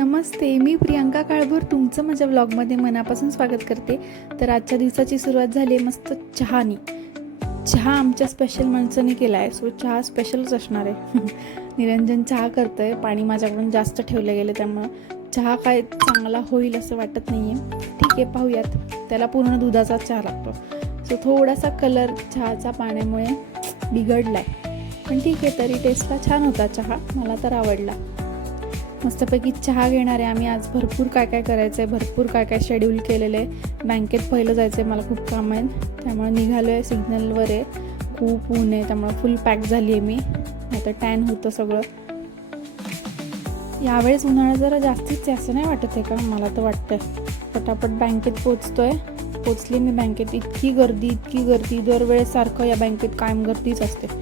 नमस्ते, मी प्रियांका काळभोर तुमचं माझ्या व्लॉगमध्ये मनापासून स्वागत करते. तर आजच्या दिवसाची सुरुवात झाली आहे मस्त चहानी. चहा आमच्या स्पेशल माणसाने केला आहे, सो चहा स्पेशलच असणार आहे. निरंजन चहा करतं आहे, पाणी माझ्याकडून जास्त ठेवलं गेलं त्यामुळं चहा काय चांगला होईल असं वाटत नाही आहे. ठीक आहे, पाहूयात. त्याला पूर्ण दुधाचा चहा लागतो, सो थोडासा कलर चहाचा पाण्यामुळे बिघडला आहे, पण ठीक आहे, तरी टेस्टला छान होता चहा, मला तर आवडला. मस्तपैकी चहा घेणार आहे आम्ही. आज भरपूर काय काय करायचं आहे, भरपूर काय काय शेड्यूल केलेलं आहे. बँकेत पहिलं जायचं आहे, मला खूप काम आहे, त्यामुळे निघालो आहे. सिग्नलवर आहे, खूप ऊन आहे, त्यामुळे फुल पॅक झाली आहे मी, आता टॅन होतं सगळं. यावेळेस उन्हाळा जरा जास्तीच आहे असं नाही वाटत आहे का? मला तर वाटतं आहे. पटापट बँकेत पोचली मी बँकेत. इतकी गर्दी दरवेळेस सारखं या बँकेत कायम गर्दीच असते.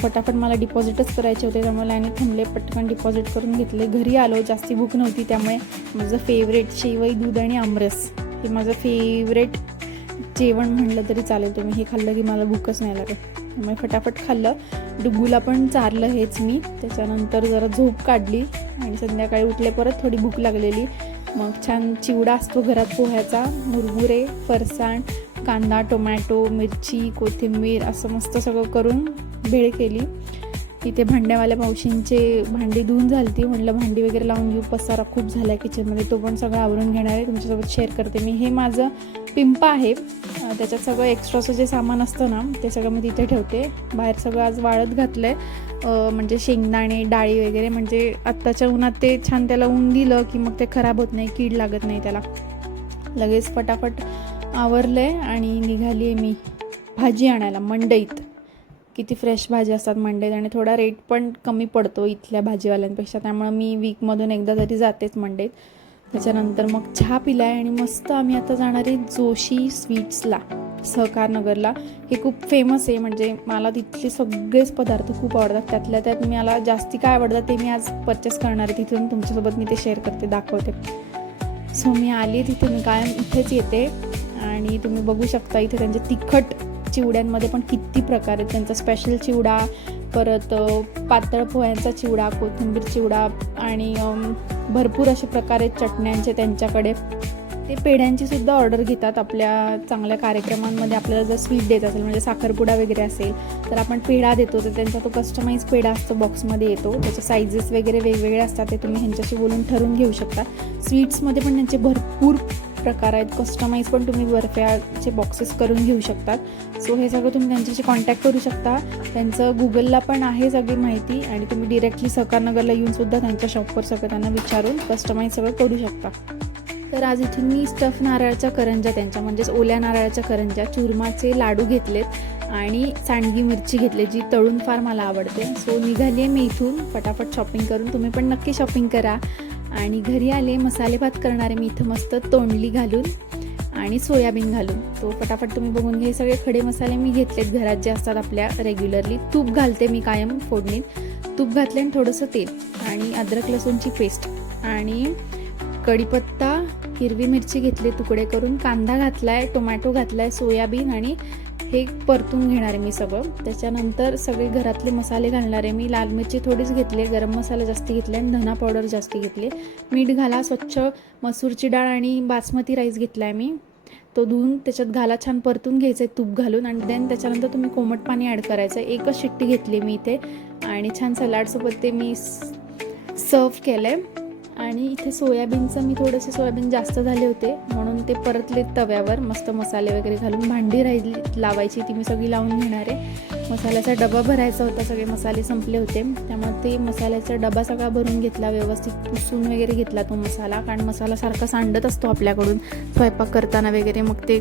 फटाफट मला डिपॉझिटच करायचे होते, त्यामुळे लाईनीत थांबले, पटकन डिपॉझिट करून घेतले. घरी आलो, जास्ती भूक नव्हती, त्यामुळे माझं फेवरेट शेवई दूध आणि आमरस हे माझं फेवरेट जेवण म्हणलं तरी चालेल. तुम्ही हे खाल्लं की मला भूकच नाही लागत, त्यामुळे फटाफट खाल्लं. डुग्गूला पण चारलं हेच मी. त्याच्यानंतर जरा झोप काढली आणि संध्याकाळी उठले, परत थोडी भूक लागलेली. मग छान चिवडा असतो घरात पोह्याचा, मुरमुरे, फरसाण, कांदा, टोमॅटो, मिरची, कोथिंबीर असं मस्त सगळं करून भेळ केली. इथे भांड्यावाल्या मावशींचे भांडी धुवून झालती, म्हटलं भांडी वगैरे लावून घेऊ, पसारा खूप झाला आहे किचनमध्ये, तो पण सगळं आवरून घेणार आहे, तुमच्यासोबत शेअर करते मी. हे माझं पिंपा आहे, त्याच्यात सगळं एक्स्ट्राचं जे सामान असतं ना ते सगळं मी तिथे ठेवते. बाहेर सगळं आज वाळत घातलं आहे, म्हणजे शेंगदाणे, डाळी वगैरे, म्हणजे आत्ताच्या उन्हात ते छान त्याला ऊन दिलं की मग ते खराब होत नाही, कीड लागत नाही त्याला. लगेच फटाफट आवरलं आहे आणि निघाली आहे मी भाजी आणायला मंडईत. किती फ्रेश भाजी असतात मंडईत आणि थोडा रेट पण कमी पडतो इथल्या भाजीवाल्यांपेक्षा, त्यामुळे मी वीकमधून एकदा तरी जातेच मंडईत. त्याच्यानंतर मग चहा पिला आहे आणि मस्त आम्ही आता जाणार आहे जोशी स्वीट्सला, सहकारनगरला. हे खूप फेमस आहे, म्हणजे मला तिथले सगळेच पदार्थ खूप आवडतात. त्यातल्या त्यात मला जास्ती काय आवडतं ते मी आज परचेस करणार आहे तिथून, तुमच्यासोबत मी ते शेअर करते, दाखवते. सो मी आली तिथे, मी कायम इथेच येते आणि तुम्ही बघू शकता इथे त्यांचे तिखट चिवड्यांमध्ये पण किती प्रकार आहेत. त्यांचा स्पेशल चिवडा, परत पातळ पोह्यांचा चिवडा, कोथिंबीर चिवडा आणि भरपूर असे प्रकार आहेत चटण्यांचे त्यांच्याकडे. ते पेढ्यांची सुद्धा ऑर्डर घेतात. आपल्या चांगल्या कार्यक्रमांमध्ये आपल्याला जर स्वीट द्यायचं असेल, म्हणजे साखरपुडा वगैरे असेल तर आपण पेढा देतो, तर त्यांचा तो कस्टमाइज पेढा असतो, बॉक्समध्ये येतो, त्याचे सायझेस वगैरे वेगवेगळे असतात, ते तुम्ही ह्यांच्याशी बोलून ठरवून घेऊ शकता. स्वीट्समध्ये पण त्यांचे भरपूर प्रकार आहेत, कस्टमाइज पण तुम्ही बर्फ्याचे बॉक्सेस करून घेऊ शकतात. सो हे सगळं तुम्ही त्यांच्याशी कॉन्टॅक्ट करू शकता. त्यांचं गुगलला पण आहे सगळी माहिती आणि तुम्ही डिरेक्टली सहकारनगरला येऊन सुद्धा त्यांच्या शॉपवर सगळं त्यांना विचारून कस्टमाइज सगळं करू शकता. तर आज इथून मी स्टफ नारळाच्या करंज्या, त्यांच्या म्हणजेच ओल्या नारळाच्या करंज्या, चुरमाचे लाडू घेतलेत आणि सांडगी मिरची घेतली जी तळून फार मला आवडते. सो निघाली आहे मी इथून फटाफट शॉपिंग करून. तुम्ही पण नक्की शॉपिंग करा. आणि घरी आले, मसाले भात करणार आहे मी इथं मस्त तोंडली घालून आणि सोयाबीन घालून. तो फटाफट तुम्ही बघून घे. सगळे खडे मसाले मी घेतलेत घरात जे असतात आपल्या रेग्युलरली. तूप घालते मी कायम फोडणीत, तूप घातले आणि थोडंसं तेल आणि अद्रक लसूणची पेस्ट आणि कढीपत्ता, हिरवी मिरची घेतली तुकडे करून, कांदा घातलाय, टोमॅटो घातलाय, सोयाबीन आणि हे परतून घेणार आहे मी सगळं. त्याच्यानंतर सगळे घरातले मसाले घालणार आहे मी. लाल मिरची थोडीच घेतली, गरम मसाला जास्ती घेतले आणि धना पावडर जास्ती घेतली. मीठ घाला, स्वच्छ मसूरची डाळ आणि बासमती राईस घेतला आहे मी, तो धुवून त्याच्यात घाला, छान परतून घ्यायचं आहे तूप घालून आणि देन त्याच्यानंतर तुम्ही कोमट पाणी ॲड करायचं आहे. एकच शिट्टी घेतली मी इथे आणि छान सलाडसोबत ते मी सर्व केलं आहे. आणि इथे सोयाबीनचं मी थोडेसे सोयाबीन जास्त झाले होते म्हणून ते परतले तव्यावर मस्त मसाले वगैरे घालून. भांडी राहिली लावायची, ती मी सगळी लावून घेणार आहे. मसाल्याचा डबा भरायचा होता, सगळे मसाले संपले होते, त्यामुळे ते मसाल्याचा डबा सगळा भरून घेतला, व्यवस्थित पुसून वगैरे घेतला तो मसाला, कारण मसाला सारखा सांडत असतो आपल्याकडून स्वयंपाक करताना वगैरे, मग ते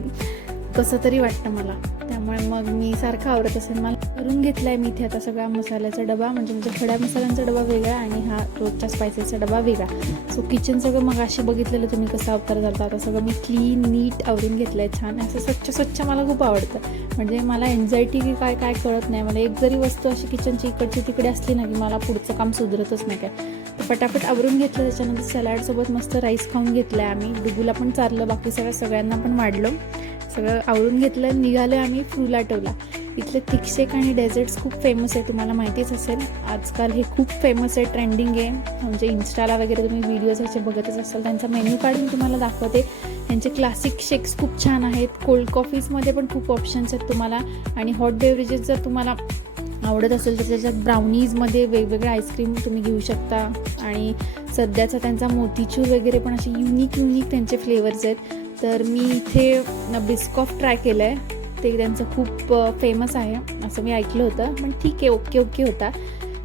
कसं तरी वाटतं मला, त्यामुळे मग मी सारखं आवडत असेल मला. करून घेतला आहे मी इथे आता सगळा मसाल्याचा डबा, म्हणजे खड्या मसाल्यांचा डबा वेगळा आणि हा रोजच्या स्पायसेसचा डबा वेगळा. सो किचन सगळं मग अशी बघितलेलं तुम्ही कसं अवतार झालं, आता सगळं मी क्लीन नीट आवरून घेतलं आहे छान असं स्वच्छ मला खूप आवडतं. म्हणजे मला एन्झायटी की काय कळत नाही. मला एक जरी वस्तू अशी किचनची इकडची तिकडे असली ना की मला पुढचं काम सुधरतच नाही काय. तर फटाफट आवरून घेतलं. त्याच्यानंतर सॅलडसोबत मस्त राईस खाऊन घेतलं आहे आम्ही. डुगूला पण चारलं, बाकी सगळ्यांना पण वाढलं. सगळं आवरून घेतलं, निघालं आम्ही फुलाटवला. इथले थिकशेक आणि डेझर्ट्स खूप फेमस आहे, तुम्हाला माहितीच असेल. आजकाल हे खूप फेमस आहे, ट्रेंडिंग आहे. म्हणजे इंस्टाला वगैरे तुम्ही व्हिडिओज ह्याचे बघतच असाल. त्यांचा मेन्यू कार्ड मी तुम्हाला दाखवते. यांचे क्लासिक शेक्स खूप छान आहेत. कोल्ड कॉफीजमध्ये पण खूप ऑप्शन्स आहेत तुम्हाला. आणि हॉट बेवरेजेस जर तुम्हाला आवडत असेल तर त्याच्यात ब्राउनीजमध्ये वेगवेगळे आईस्क्रीम तुम्ही घेऊ शकता. आणि सध्याचा त्यांचा मोतीचूर वगैरे पण असे युनिक त्यांचे फ्लेवर्स आहेत. तर मी इथे बिस्कॉफ ट्राय केलं आहे. ते त्यांचं खूप फेमस आहे असं मी ऐकलं होतं, पण ठीक आहे, ओके होता.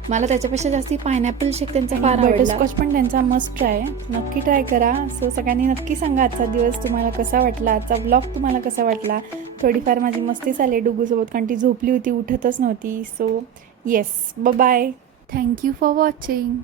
मला त्याच्यापेक्षा जास्ती पायनॅपल शेक त्यांचा फार आवडला. बटरस्कॉच पण त्यांचा मस्ट ट्राय आहे, नक्की ट्राय करा. सो सगळ्यांनी नक्की सांगा आजचा दिवस तुम्हाला कसा वाटला, आजचा व्लॉग तुम्हाला कसा वाटला. थोडीफार माझी मस्ती चालली डुगूसोबत, कारण ती झोपली होती, उठतच नव्हती. So yes, bye. Thank you for watching.